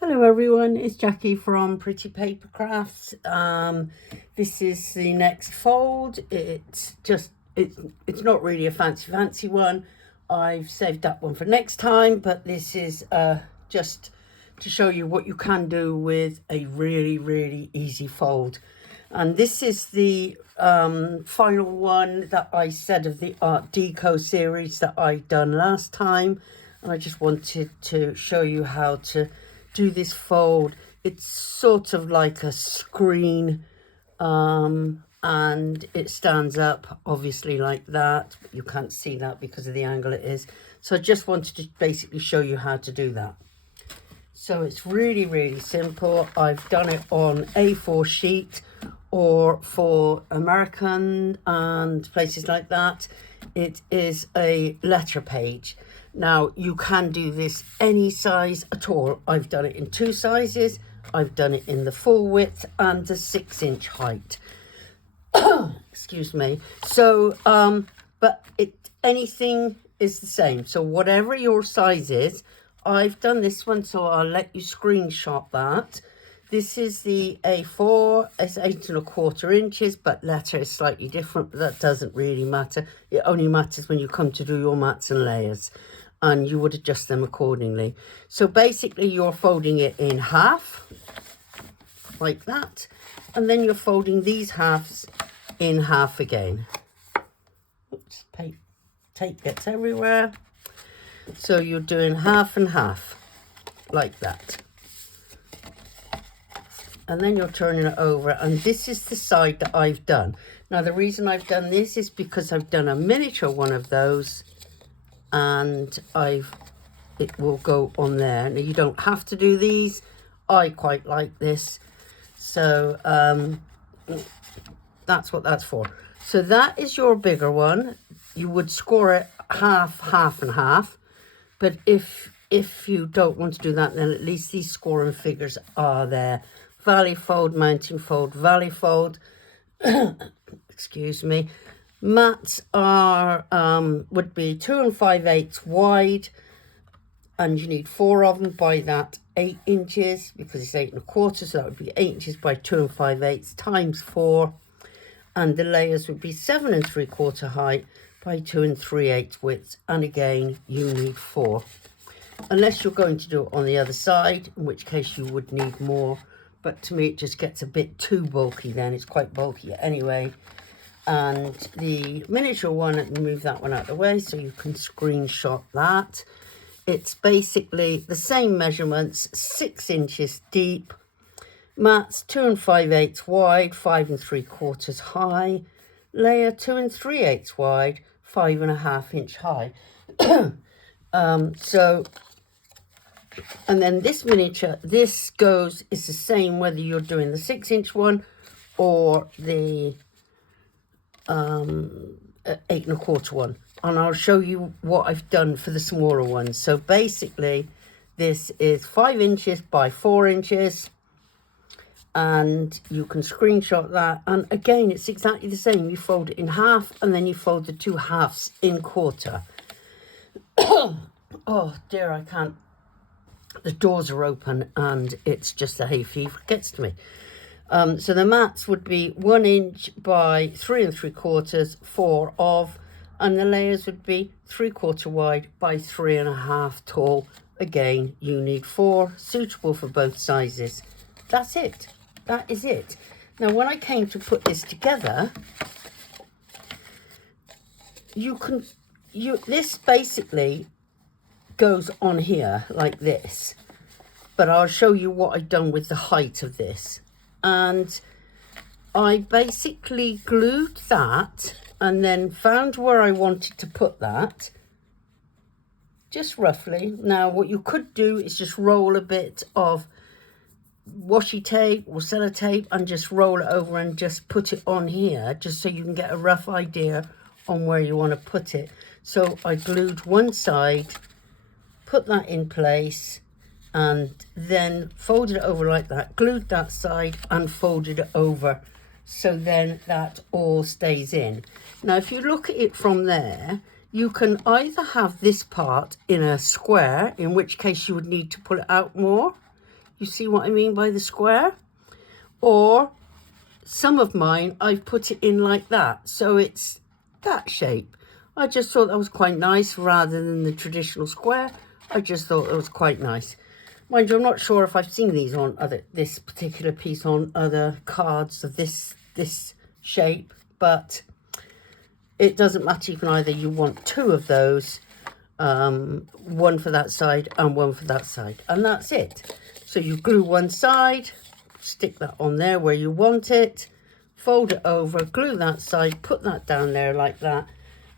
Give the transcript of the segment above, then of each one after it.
Hello everyone, it's Jackie from Pretty Paper Crafts. This is the next fold. It's not really a fancy one. I've saved that one for next time, but this is just to show you what you can do with a really easy fold. And this is the final one that I said of the Art Deco series that I done last time, and I just wanted to show you how to do this fold. It's sort of like a screen, and it stands up obviously like that, but you can't see that because of the angle it is. So I just wanted to basically show you how to do that. So it's really simple. I've done it on A4 sheet, or for American and places like that, it is a letter page. Now, you can do this any size at all. I've done it in 2 sizes. I've done it in the full width and the 6-inch height. Excuse me. So, but anything is the same. So whatever your size is, I've done this one, so I'll let you screenshot that. This is the A4, it's 8¼ inches, but letter is slightly different, but that doesn't really matter. It only matters when you come to do your mats and layers, and you would adjust them accordingly. So basically you're folding it in half, like that, and then you're folding these halves in half again. Oops, tape gets everywhere. So you're doing half and half, like that. And then you're turning it over, and this is the side that I've done. Now, the reason I've done this is because I've done a miniature one of those, and it will go on there. Now, you don't have to do these. I quite like this. So that's what that's for. So that is your bigger one. You would score it half and half. But if you don't want to do that, then at least these scoring figures are there. Valley fold, mountain fold, valley fold. Excuse me. Mats are would be 2 5/8 wide, and you need 4 of them by that 8 inches, because it's 8¼ so that would be 8 inches by 2 5/8 times 4, and the layers would be 7 3/4 height by 2 3/8 width, and again you need 4, unless you're going to do it on the other side, in which case you would need more. But to me, it just gets a bit too bulky then. It's quite bulky anyway. And the miniature one, let me move that one out of the way so you can screenshot that. It's basically the same measurements, 6 inches deep. Mats 2 5/8 wide, 5 3/4 high. Layer 2 3/8 wide, 5.5 inch high. And then this miniature, it's the same whether you're doing the 6-inch one or the 8¼ one. And I'll show you what I've done for the smaller ones. So basically, this is 5 inches by 4 inches. And you can screenshot that. And again, it's exactly the same. You fold it in half, and then you fold the 2 halves in quarter. Oh dear, I can't. The doors are open and it's just the hay fever gets to me. So the mats would be 1 inch by 3 3/4, 4 of, and the layers would be 3/4 wide by 3.5 tall. Again, you need 4, suitable for both sizes. That's it. That is it. Now, when I came to put this together, this basically goes on here like this, but I'll show you what I've done with the height of this. And I basically glued that and then found where I wanted to put that, just roughly. Now, what you could do is just roll a bit of washi tape or sellotape and just roll it over and just put it on here, just so you can get a rough idea on where you want to put it. So I glued one side, put that in place, and then folded it over like that, glued that side and folded it over, so then that all stays in. Now, if you look at it from there, you can either have this part in a square, in which case you would need to pull it out more. You see what I mean by the square? Or some of mine, I've put it in like that. So it's that shape. I just thought that was quite nice rather than the traditional square. I just thought it was quite nice. Mind you, I'm not sure if I've seen these on this particular piece on other cards of this shape, but it doesn't matter. You can either, you want two of those, one for that side and one for that side, and that's it. So you glue one side, stick that on there where you want it, fold it over, glue that side, put that down there like that,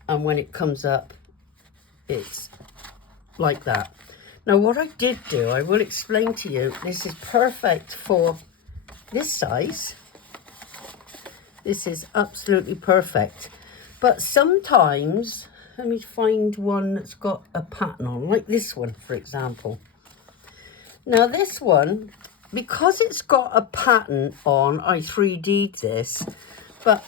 and when it comes up, it's like that. Now what I did do, I will explain to you, this is perfect for this size. This is absolutely perfect. But sometimes, let me find one that's got a pattern on, like this one, for example. Now this one, because it's got a pattern on, I 3D'd this, but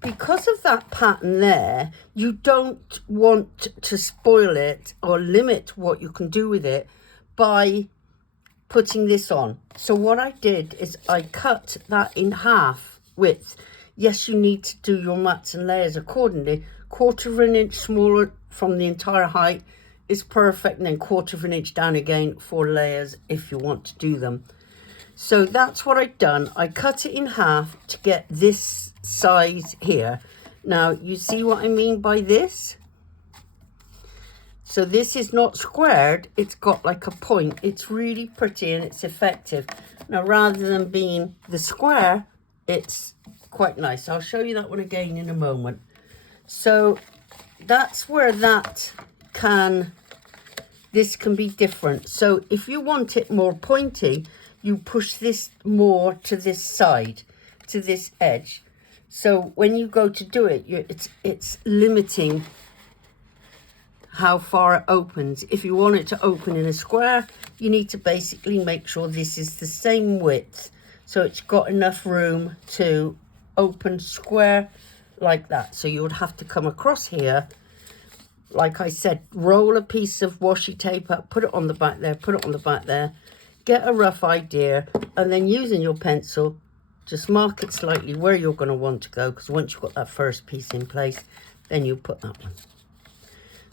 because of that pattern there, you don't want to spoil it or limit what you can do with it by putting this on. So what I did is I cut that in half width. Yes, you need to do your mats and layers accordingly. 1/4 of an inch smaller from the entire height is perfect, and then 1/4 of an inch down again for layers if you want to do them. So that's what I've done. I cut it in half to get this size here. Now you see what I mean by this? So this is not squared, it's got like a point. It's really pretty and it's effective. Now rather than being the square, it's quite nice. I'll show you that one again in a moment. So that's where this can be different. So if you want it more pointy, you push this more to this side, to this edge. So when you go to do it, it's limiting how far it opens. If you want it to open in a square, you need to basically make sure this is the same width. So it's got enough room to open square like that. So you would have to come across here. Like I said, roll a piece of washi tape up, put it on the back there, put it on the back there, get a rough idea, and then using your pencil, just mark it slightly where you're going to want to go, because once you've got that first piece in place, then you put that one.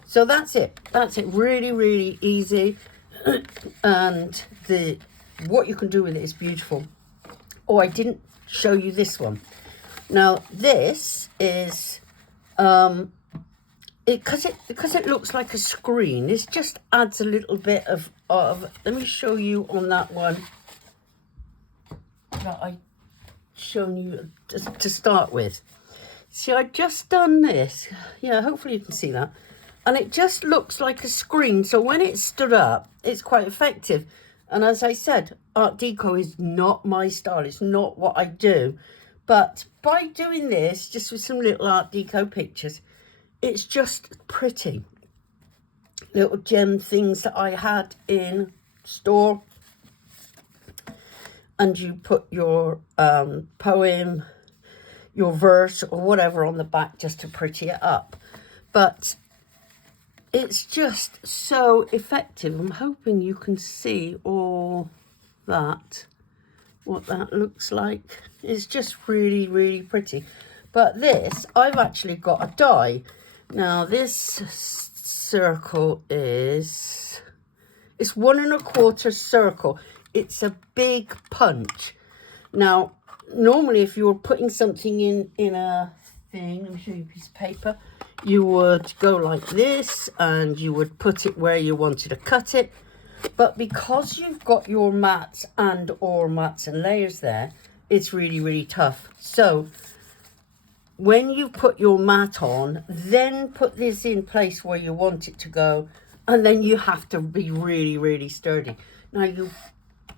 So that's it. That's it. Really, really easy. And what you can do with it is beautiful. Oh, I didn't show you this one. Now, this is, because it looks like a screen, this just adds a little bit of let me show you on that one that I shown you to start with. See, I just done this. Yeah, hopefully you can see that. And it just looks like a screen. So when it's stood up, it's quite effective. And as I said, Art Deco is not my style. It's not what I do. But by doing this, just with some little Art Deco pictures, it's just pretty. Little gem things that I had in store. And you put your poem, your verse or whatever on the back just to pretty it up. But it's just so effective. I'm hoping you can see all that, what that looks like. It's just really, really pretty. But this, I've actually got a die. Now this circle is, it's 1 1/4 circle. It's a big punch. Now, normally if you were putting something in a thing, let me show you a piece of paper, you would go like this and you would put it where you wanted to cut it. But because you've got your mats and layers there, it's really, really tough. So when you put your mat on, then put this in place where you want it to go, and then you have to be really, really sturdy. Now you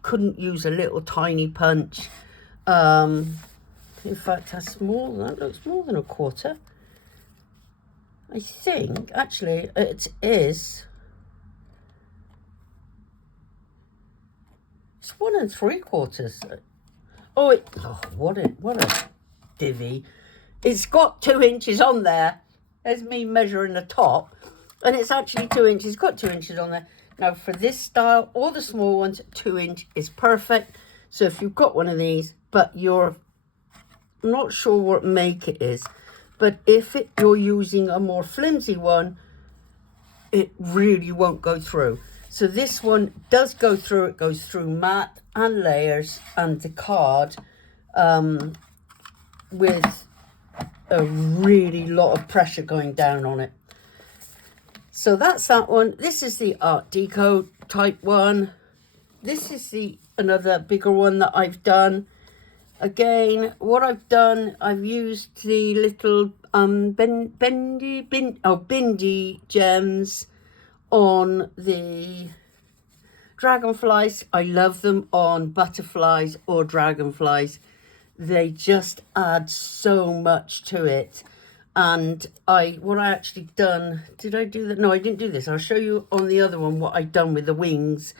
couldn't use a little tiny punch. In fact, that looks more than 1/4. I think actually it is. It's 1 3/4. Oh, what a divvy! It's got 2 inches on there. There's me measuring the top, and it's actually 2 inches. It's got 2 inches on there. Now for this style, all the small ones, 2-inch is perfect. So if you've got one of these, but you're not sure what make it is, but if you're using a more flimsy one, it really won't go through. So this one does go through. It goes through matte and layers and the card with a really lot of pressure going down on it. So that's that one. This is the Art Deco type one. This is another bigger one that I've done. Again, what I've done, I've used the little bendy gems on the dragonflies. I love them on butterflies or dragonflies. They just add so much to it. And what I actually done, did I do that? No, I didn't do this. I'll show you on the other one what I've done with the wings,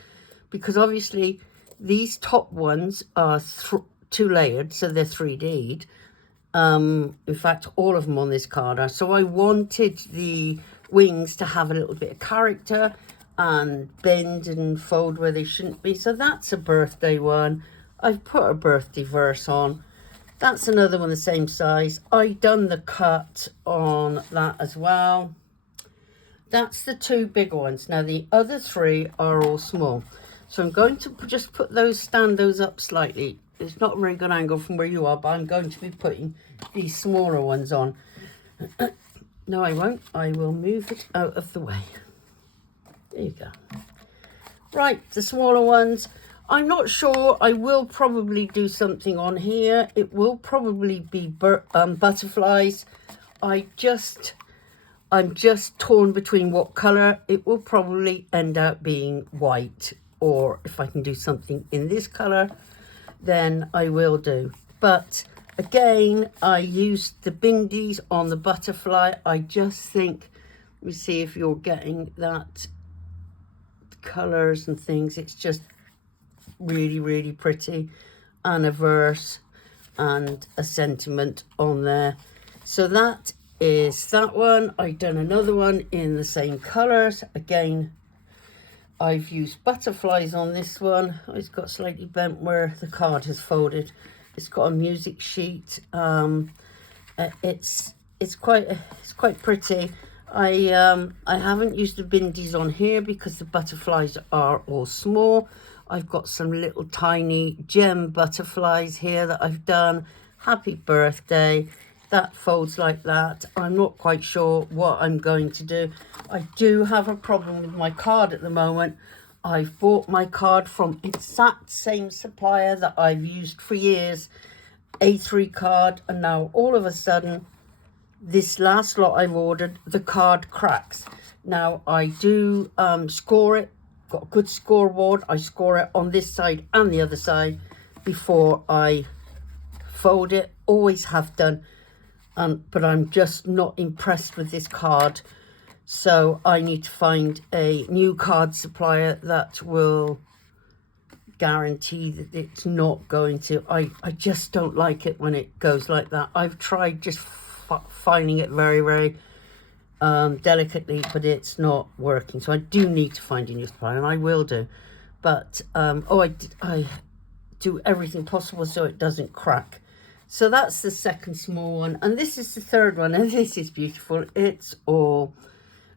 because obviously these top ones are 2 layered, so they're 3D'd. In fact, all of them on this card are. So I wanted the wings to have a little bit of character and bend and fold where they shouldn't be. So that's a birthday one. I've put a birthday verse on. That's another one the same size. I done the cut on that as well. That's the 2 bigger ones. Now the other 3 are all small. So I'm going to just stand those up slightly. It's not a very good angle from where you are, but I'm going to be putting these smaller ones on. No, I won't. I will move it out of the way. There you go. Right, the smaller ones. I'm not sure. I will probably do something on here. It will probably be butterflies. I'm just torn between what colour. It will probably end up being white, or if I can do something in this colour, then I will do. But again, I used the bindies on the butterfly. I just think, let me see if you're getting that, colours and things. It's just really, really pretty, and a verse and a sentiment on there. So that is that one. I've done another one in the same colours. Again, I've used butterflies on this one. It's got slightly bent where the card has folded. It's got a music sheet. It's quite pretty. I haven't used the bindies on here because the butterflies are all small. I've got some little tiny gem butterflies here that I've done. Happy birthday. That folds like that. I'm not quite sure what I'm going to do. I do have a problem with my card at the moment. I've bought my card from exact same supplier that I've used for years, A3 card, and now all of a sudden, this last lot I've ordered, the card cracks. Now I do score it. Got a good scoreboard. I score it on this side and the other side before I fold it. Always have done. But I'm just not impressed with this card. So I need to find a new card supplier that will guarantee that it's not going to. I just don't like it when it goes like that. I've tried just finding it very, very delicately, but it's not working. So I do need to find a new supplier, and I will do. But I do everything possible so it doesn't crack. So that's the second small one, and this is the third one, and this is beautiful. It's all,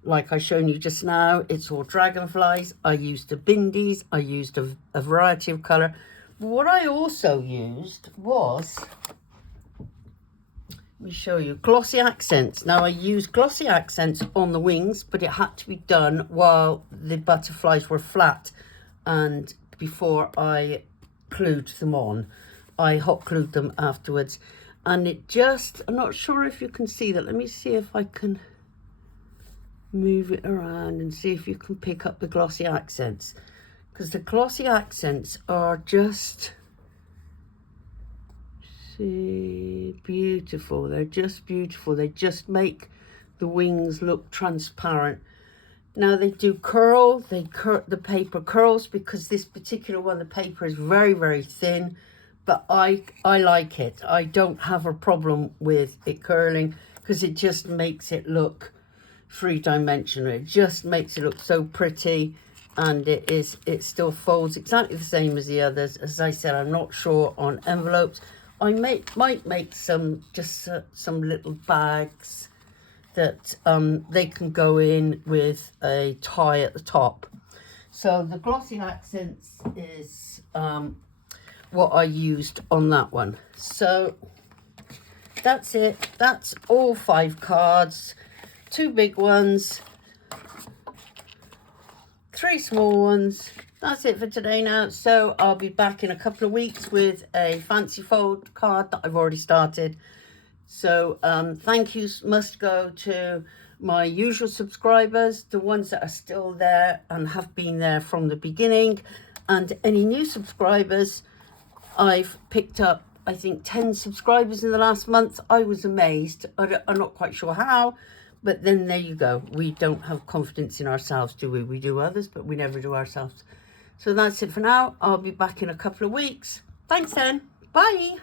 like I shown you just now, it's all dragonflies. I used the bindies. I used a variety of colour. What I also used was, let me show you, glossy accents. Now I used glossy accents on the wings, but it had to be done while the butterflies were flat and before I glued them on. I hot glued them afterwards, and it just, I'm not sure if you can see that. Let me see if I can move it around and see if you can pick up the glossy accents, because the glossy accents are just, see, beautiful. They're just beautiful. They just make the wings look transparent. Now they do curl, the paper curls, because this particular one, the paper is very, very thin, but I like it. I don't have a problem with it curling because it just makes it look 3-dimensional. It just makes it look so pretty, and it still folds exactly the same as the others. As I said, I'm not sure on envelopes. I might make some some little bags that they can go in with a tie at the top. So the glossy accents is what I used on that one. So that's it. That's all 5 cards. 2 big ones, 3 small ones. That's it for today now. So I'll be back in a couple of weeks with a fancy fold card that I've already started. So thank yous must go to my usual subscribers, the ones that are still there and have been there from the beginning, and any new subscribers. I've picked up, I think, 10 subscribers in the last month. I was amazed. I'm not quite sure how, but then there you go. We don't have confidence in ourselves, do we? We do others, but we never do ourselves. So that's it for now. I'll be back in a couple of weeks. Thanks then. Bye.